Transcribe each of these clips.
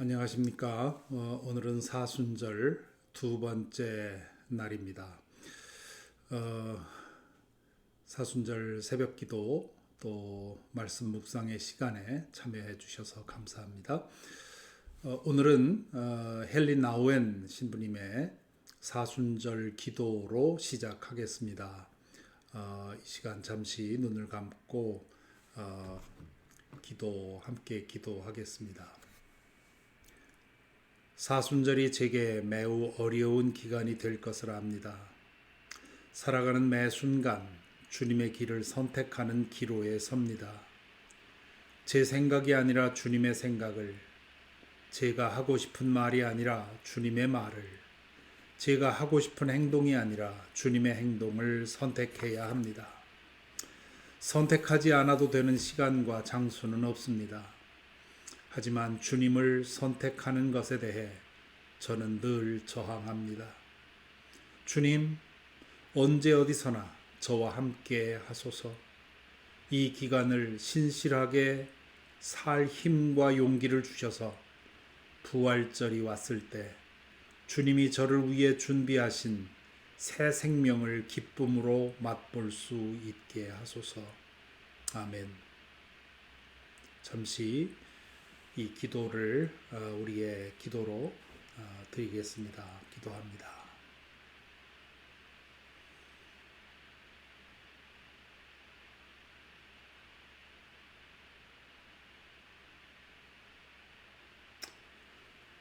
안녕하십니까. 오늘은 사순절 두 번째 날입니다. 어, 사순절 새벽 기도 또 말씀 묵상의 시간에 참여해 주셔서 감사합니다. 오늘은 헬리 나우엔 신부님의 사순절 기도로 시작하겠습니다. 이 시간 잠시 눈을 감고 함께 기도하겠습니다. 사순절이 제게 매우 어려운 기간이 될 것을 압니다. 살아가는 매 순간 주님의 길을 선택하는 기로에 섭니다. 제 생각이 아니라 주님의 생각을, 제가 하고 싶은 말이 아니라 주님의 말을, 제가 하고 싶은 행동이 아니라 주님의 행동을 선택해야 합니다. 선택하지 않아도 되는 시간과 장소는 없습니다. 하지만 주님을 선택하는 것에 대해 저는 늘 저항합니다. 주님, 언제 어디서나 저와 함께 하소서. 이 기간을 신실하게 살 힘과 용기를 주셔서 부활절이 왔을 때 주님이 저를 위해 준비하신 새 생명을 기쁨으로 맛볼 수 있게 하소서. 아멘. 잠시 이 기도를 우리의 기도로 드리겠습니다. 기도합니다.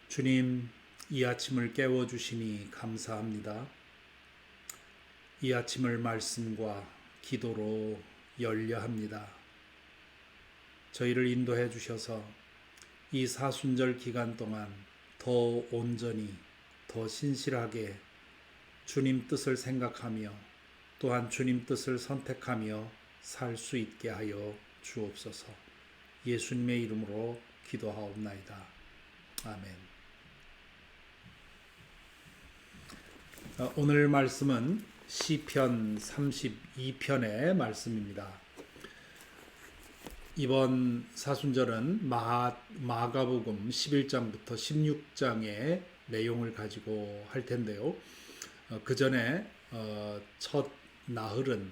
주님, 이 아침을 깨워주시니 감사합니다. 이 아침을 말씀과 기도로 열려 합니다. 저희를 인도해 주셔서 이 사순절 기간 동안 더 온전히, 더 신실하게 주님 뜻을 생각하며 또한 주님 뜻을 선택하며 살 수 있게 하여 주옵소서. 예수님의 이름으로 기도하옵나이다. 아멘. 오늘 말씀은 시편 32편의 말씀입니다. 이번 사순절은 마가복음 11장부터 16장의 내용을 가지고 할 텐데요. 그 전에 첫 나흘은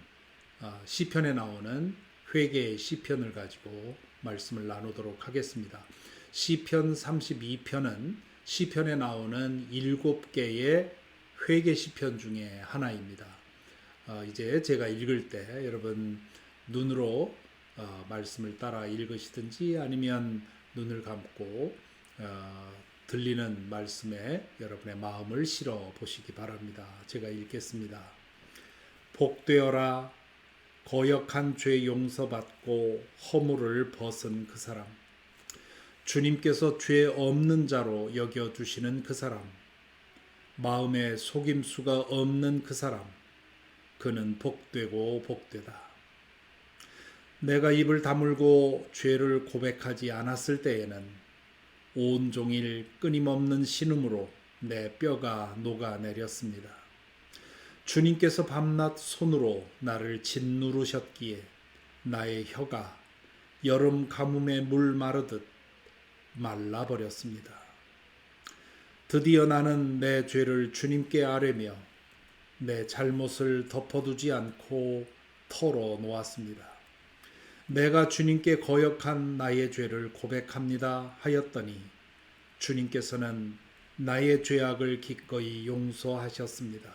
시편에 나오는 회개의 시편을 가지고 말씀을 나누도록 하겠습니다. 시편 32편은 시편에 나오는 7개의 회개 시편 중에 하나입니다. 이제 제가 읽을 때 여러분 눈으로 말씀을 따라 읽으시든지 아니면 눈을 감고 들리는 말씀에 여러분의 마음을 실어 보시기 바랍니다. 제가 읽겠습니다. 복되어라, 거역한 죄 용서받고 허물을 벗은 그 사람, 주님께서 죄 없는 자로 여겨주시는 그 사람, 마음에 속임수가 없는 그 사람, 그는 복되고 복되다. 내가 입을 다물고 죄를 고백하지 않았을 때에는 온종일 끊임없는 신음으로 내 뼈가 녹아내렸습니다. 주님께서 밤낮 손으로 나를 짓누르셨기에 나의 혀가 여름 가뭄에 물 마르듯 말라버렸습니다. 드디어 나는 내 죄를 주님께 아뢰며 내 잘못을 덮어두지 않고 털어놓았습니다. 내가 주님께 거역한 나의 죄를 고백합니다 하였더니 주님께서는 나의 죄악을 기꺼이 용서하셨습니다.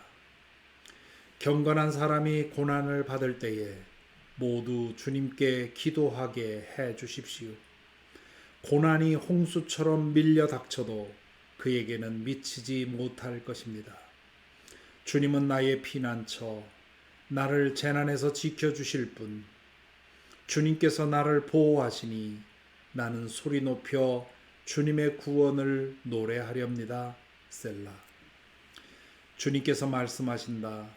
경건한 사람이 고난을 받을 때에 모두 주님께 기도하게 해 주십시오. 고난이 홍수처럼 밀려 닥쳐도 그에게는 미치지 못할 것입니다. 주님은 나의 피난처, 나를 재난에서 지켜주실 분, 주님께서 나를 보호하시니 나는 소리 높여 주님의 구원을 노래하렵니다. 셀라. 주님께서 말씀하신다.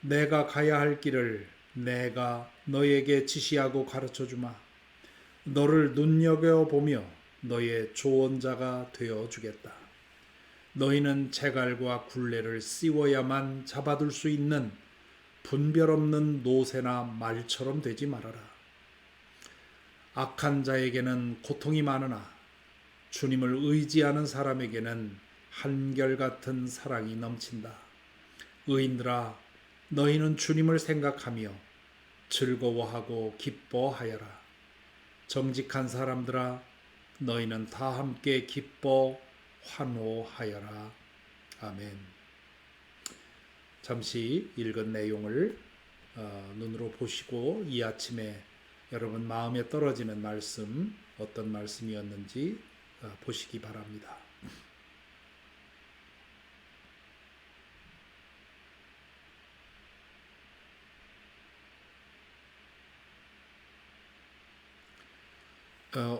내가 가야 할 길을 내가 너에게 지시하고 가르쳐주마. 너를 눈여겨보며 너의 조언자가 되어주겠다. 너희는 재갈과 굴레를 씌워야만 잡아둘 수 있는 분별 없는 노새나 말처럼 되지 말아라. 악한 자에게는 고통이 많으나 주님을 의지하는 사람에게는 한결같은 사랑이 넘친다. 의인들아, 너희는 주님을 생각하며 즐거워하고 기뻐하여라. 정직한 사람들아, 너희는 다 함께 기뻐 환호하여라. 아멘. 잠시 읽은 내용을 눈으로 보시고 이 아침에 여러분 마음에 떨어지는 말씀, 어떤 말씀이었는지 보시기 바랍니다.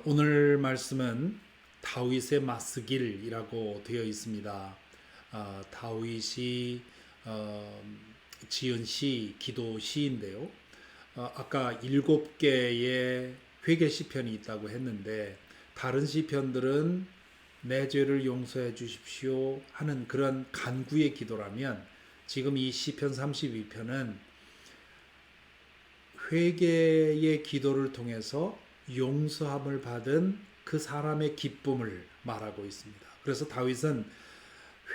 오늘 말씀은 다윗의 맞쓰길이라고 되어 있습니다. 다윗이 지은 시, 기도 시인데요. 아까 7개의 회개 시편이 있다고 했는데 다른 시편들은 내 죄를 용서해 주십시오 하는 그런 간구의 기도라면 지금 이 시편 32편은 회개의 기도를 통해서 용서함을 받은 그 사람의 기쁨을 말하고 있습니다. 그래서 다윗은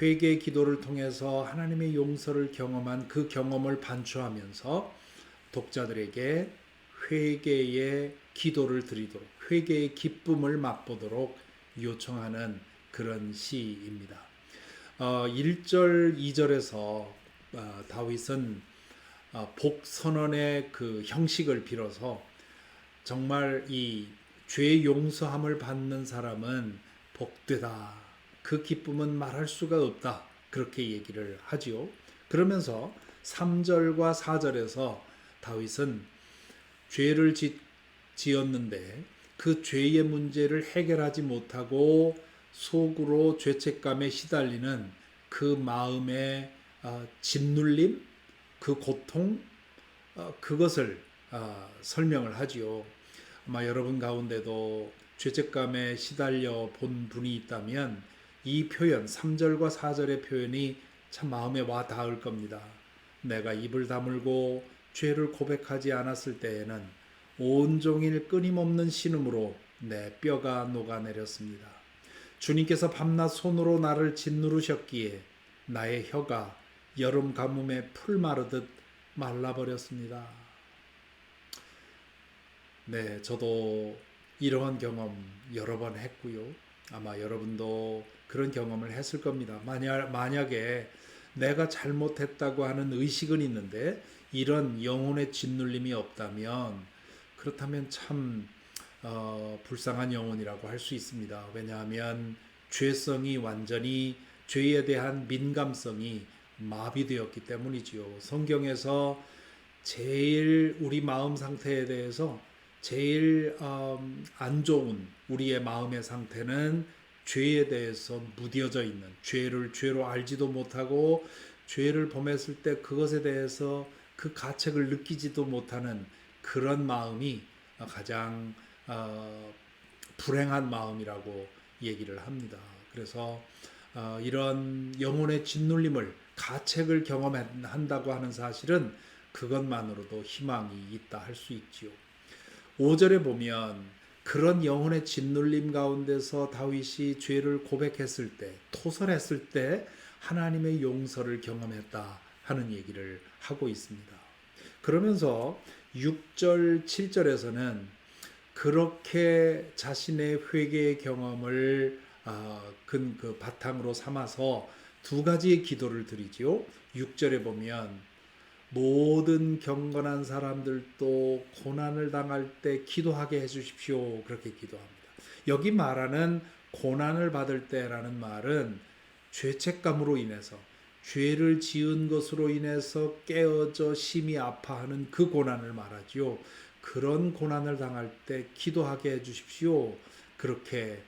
회개의 기도를 통해서 하나님의 용서를 경험한 그 경험을 반추하면서 독자들에게 회개의 기도를 드리도록, 회개의 기쁨을 맛보도록 요청하는 그런 시입니다. 1절, 2절에서 다윗은 복선언의 그 형식을 빌어서 정말 이 죄 용서함을 받는 사람은 복되다. 그 기쁨은 말할 수가 없다. 그렇게 얘기를 하지요. 그러면서 3절과 4절에서 다윗은 죄를 지었는데 그 죄의 문제를 해결하지 못하고 속으로 죄책감에 시달리는 그 마음의 짓눌림, 그 고통, 그것을 설명을 하지요. 아마 여러분 가운데도 죄책감에 시달려 본 분이 있다면 이 표현, 3절과 4절의 표현이 참 마음에 와 닿을 겁니다. 내가 입을 다물고 죄를 고백하지 않았을 때에는 온종일 끊임없는 신음으로 내 뼈가 녹아내렸습니다. 주님께서 밤낮 손으로 나를 짓누르셨기에 나의 혀가 여름 가뭄에 풀 마르듯 말라버렸습니다. 네, 저도 이러한 경험 여러 번 했고요. 아마 여러분도 그런 경험을 했을 겁니다. 만약에 내가 잘못했다고 하는 의식은 있는데 이런 영혼의 짓눌림이 없다면 그렇다면 참 불쌍한 영혼이라고 할 수 있습니다. 왜냐하면 죄성이 완전히 죄에 대한 민감성이 마비되었기 때문이지요. 성경에서 제일 우리 마음 상태에 대해서 제일 안 좋은 우리의 마음의 상태는 죄에 대해서 무뎌져 있는, 죄를 죄로 알지도 못하고 죄를 범했을 때 그것에 대해서 그 가책을 느끼지도 못하는 그런 마음이 가장 불행한 마음이라고 얘기를 합니다. 그래서 이런 영혼의 짓눌림을, 가책을 경험한다고 하는 사실은 그것만으로도 희망이 있다 할 수 있지요. 5절에 보면 그런 영혼의 짓눌림 가운데서 다윗이 죄를 고백했을 때, 토설했을 때 하나님의 용서를 경험했다 하는 얘기를 하고 있습니다. 그러면서 6절, 7절에서는 그렇게 자신의 회개의 경험을 그 바탕으로 삼아서 두 가지의 기도를 드리지요. 6절에 보면 모든 경건한 사람들도 고난을 당할 때 기도하게 해주십시오. 그렇게 기도합니다. 여기 말하는 고난을 받을 때라는 말은 죄책감으로 인해서, 죄를 지은 것으로 인해서 깨어져 심히 아파하는 그 고난을 말하지요. 그런 고난을 당할 때 기도하게 해주십시오. 그렇게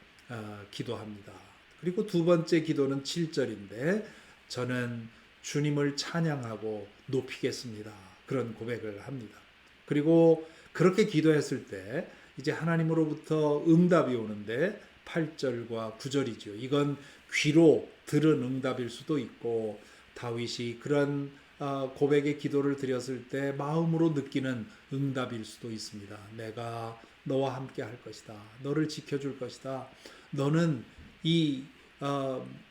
기도합니다. 그리고 두 번째 기도는 7절인데 저는 주님을 찬양하고 높이겠습니다. 그런 고백을 합니다. 그리고 그렇게 기도했을 때 이제 하나님으로부터 응답이 오는데 8절과 9절이죠. 이건 귀로 들은 응답일 수도 있고 다윗이 그런 고백의 기도를 드렸을 때 마음으로 느끼는 응답일 수도 있습니다. 내가 너와 함께 할 것이다. 너를 지켜줄 것이다. 너는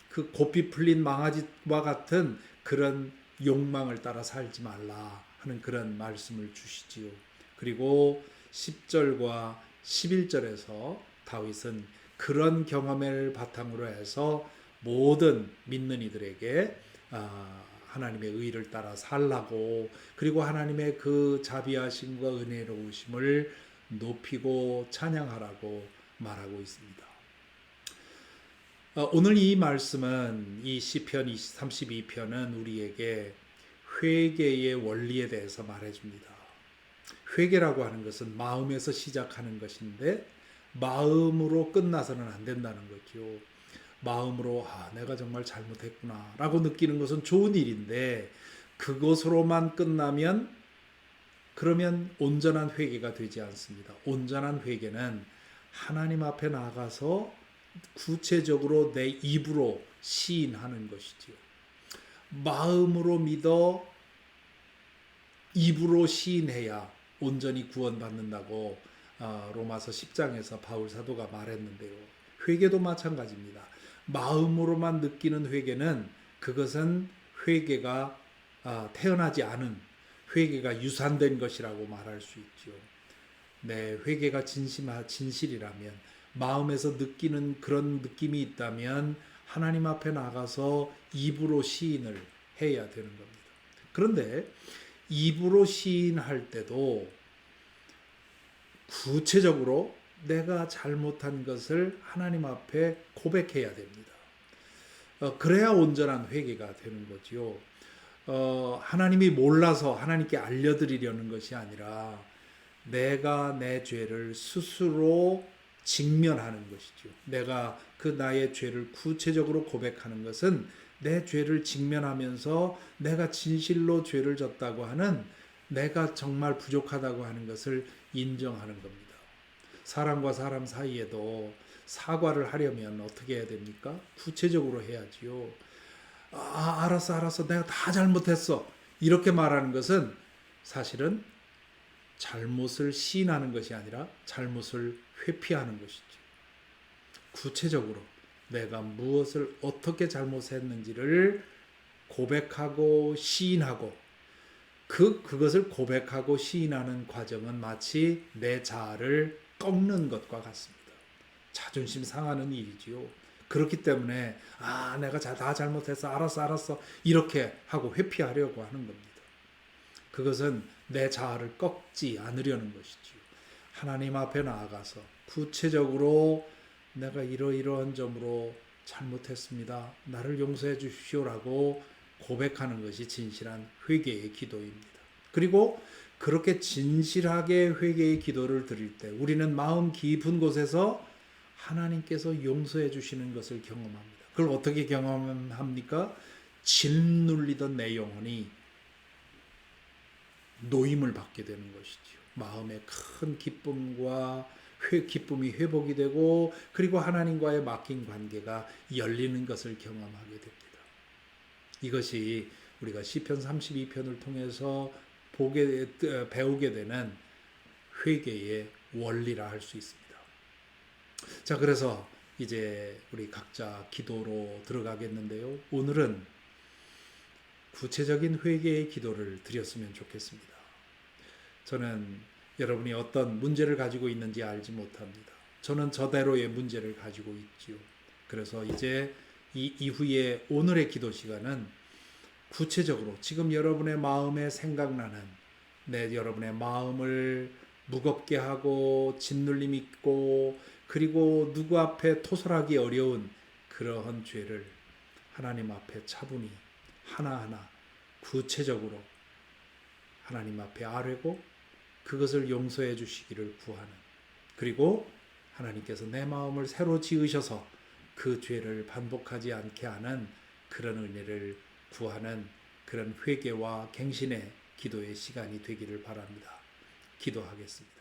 그 고삐 풀린 망아지와 같은 그런 욕망을 따라 살지 말라 하는 그런 말씀을 주시지요. 그리고 10절과 11절에서 다윗은 그런 경험을 바탕으로 해서 모든 믿는 이들에게 하나님의 의를 따라 살라고, 그리고 하나님의 그 자비하심과 은혜로우심을 높이고 찬양하라고 말하고 있습니다. 오늘 이 말씀은, 이 시편 32편은 우리에게 회개의 원리에 대해서 말해줍니다. 회개라고 하는 것은 마음에서 시작하는 것인데 마음으로 끝나서는 안 된다는 거죠. 마음으로 내가 정말 잘못했구나 라고 느끼는 것은 좋은 일인데, 그것으로만 끝나면 그러면 온전한 회개가 되지 않습니다. 온전한 회개는 하나님 앞에 나가서 구체적으로 내 입으로 시인하는 것이지요. 마음으로 믿어 입으로 시인해야 온전히 구원받는다고 로마서 10장에서 바울 사도가 말했는데요. 회개도 마찬가지입니다. 마음으로만 느끼는 회개는, 그것은 회개가 태어나지 않은, 회개가 유산된 것이라고 말할 수 있죠. 내 회개가 진실이라면, 마음에서 느끼는 그런 느낌이 있다면 하나님 앞에 나가서 입으로 시인을 해야 되는 겁니다. 그런데 입으로 시인할 때도 구체적으로 내가 잘못한 것을 하나님 앞에 고백해야 됩니다. 그래야 온전한 회개가 되는 거지요. 하나님이 몰라서 하나님께 알려드리려는 것이 아니라 내가 내 죄를 스스로 직면하는 것이죠. 내가 그 나의 죄를 구체적으로 고백하는 것은 내 죄를 직면하면서 내가 진실로 죄를 졌다고 하는, 내가 정말 부족하다고 하는 것을 인정하는 겁니다. 사람과 사람 사이에도 사과를 하려면 어떻게 해야 됩니까? 구체적으로 해야지요. 알았어. 내가 다 잘못했어. 이렇게 말하는 것은 사실은 잘못을 시인하는 것이 아니라 잘못을 회피하는 것이죠. 구체적으로 내가 무엇을 어떻게 잘못했는지를 고백하고 시인하고, 그것을 고백하고 시인하는 과정은 마치 내 자아를 꺾는 것과 같습니다. 자존심 상하는 일이지요. 그렇기 때문에 내가 다 잘못했어. 알았어. 이렇게 하고 회피하려고 하는 겁니다. 그것은 내 자아를 꺾지 않으려는 것이지요. 하나님 앞에 나아가서 구체적으로 내가 이러이러한 점으로 잘못했습니다. 나를 용서해 주십시오라고 고백하는 것이 진실한 회개의 기도입니다. 그리고 그렇게 진실하게 회개의 기도를 드릴 때 우리는 마음 깊은 곳에서 하나님께서 용서해 주시는 것을 경험합니다. 그걸 어떻게 경험합니까? 짓눌리던 내 영혼이 노임을 받게 되는 것이죠. 마음의 큰 기쁨과 기쁨이 회복이 되고, 그리고 하나님과의 막힌 관계가 열리는 것을 경험하게 됩니다. 이것이 우리가 시편 32편을 통해서 배우게 되는 회개의 원리라 할 수 있습니다. 자, 그래서 이제 우리 각자 기도로 들어가겠는데요. 오늘은 구체적인 회개의 기도를 드렸으면 좋겠습니다. 저는 여러분이 어떤 문제를 가지고 있는지 알지 못합니다. 저는 저대로의 문제를 가지고 있지요. 그래서 이제 이 이후에 오늘의 기도 시간은 구체적으로 지금 여러분의 마음에 생각나는, 여러분의 마음을 무겁게 하고 짓눌림 있고, 그리고 누구 앞에 토설하기 어려운 그러한 죄를 하나님 앞에 차분히 하나하나 구체적으로 하나님 앞에 아뢰고 그것을 용서해 주시기를 구하는, 그리고 하나님께서 내 마음을 새로 지으셔서 그 죄를 반복하지 않게 하는 그런 은혜를 구하는 그런 회개와 갱신의 기도의 시간이 되기를 바랍니다. 기도하겠습니다.